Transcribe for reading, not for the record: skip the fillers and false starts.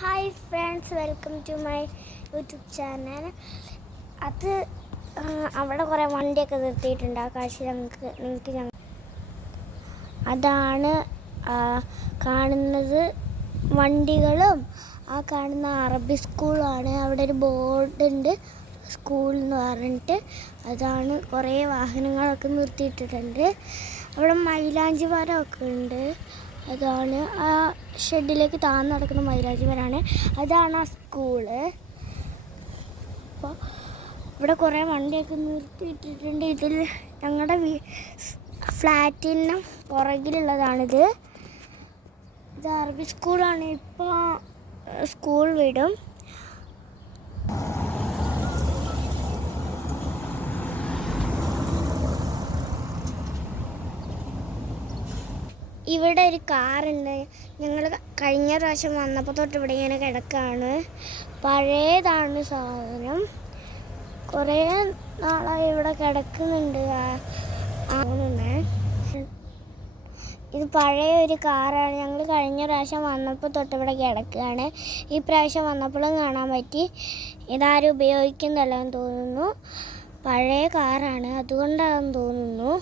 Hi friends, welcome to my YouTube channel. അത് അവിടെ കുറേ വണ്ടിയൊക്കെ നിർത്തിയിട്ടുണ്ട്. ആ കാഴ്ച നിങ്ങൾക്ക് അതാണ് കാണുന്നത്. വണ്ടികളും ആ കാണുന്ന അറബി സ്കൂളാണ്. അവിടെ ഒരു ബോർഡുണ്ട്, സ്കൂൾ എന്ന് പറഞ്ഞിട്ട്. അതാണ് കുറേ വാഹനങ്ങളൊക്കെ നിർത്തിയിട്ടിട്ടുണ്ട്. അവിടെ മൈലാഞ്ചി മരമൊക്കെ ഉണ്ട്. അതാണ് ആ ഷെഡിലേക്ക് താഴ്ന്നു നടക്കുന്ന മൈലാഞ്ചി മരമാണ്. അതാണ് ആ സ്കൂള്. അപ്പോൾ ഇവിടെ കുറേ വണ്ടിയൊക്കെ നിർത്തിയിട്ടിട്ടുണ്ട്. ഇതിൽ ഞങ്ങളുടെ ഫ്ലാറ്റിന് പുറകിലുള്ളതാണിത്. ഇത് അറബി സ്കൂളാണ്. ഇപ്പോൾ സ്കൂൾ വിടും. ഇവിടെ ഒരു കാറുണ്ട്. ഞങ്ങൾ കഴിഞ്ഞ പ്രാവശ്യം വന്നപ്പോൾ തൊട്ട് ഇവിടെ ഇങ്ങനെ കിടക്കുകയാണ്. പഴയതാണ് സാധനം. കുറേ നാളായി ഇവിടെ കിടക്കുന്നുണ്ട്. ഇത് പഴയ ഒരു കാറാണ്. ഞങ്ങൾ കഴിഞ്ഞ പ്രാവശ്യം വന്നപ്പോൾ തൊട്ട് ഇവിടെ കിടക്കുകയാണ്. ഈ പ്രാവശ്യം വന്നപ്പോഴും കാണാൻ പറ്റി. ഇതാരും ഉപയോഗിക്കുന്നില്ലെന്ന് തോന്നുന്നു. പഴയ കാറാണ്, അതുകൊണ്ടാണെന്ന് തോന്നുന്നു.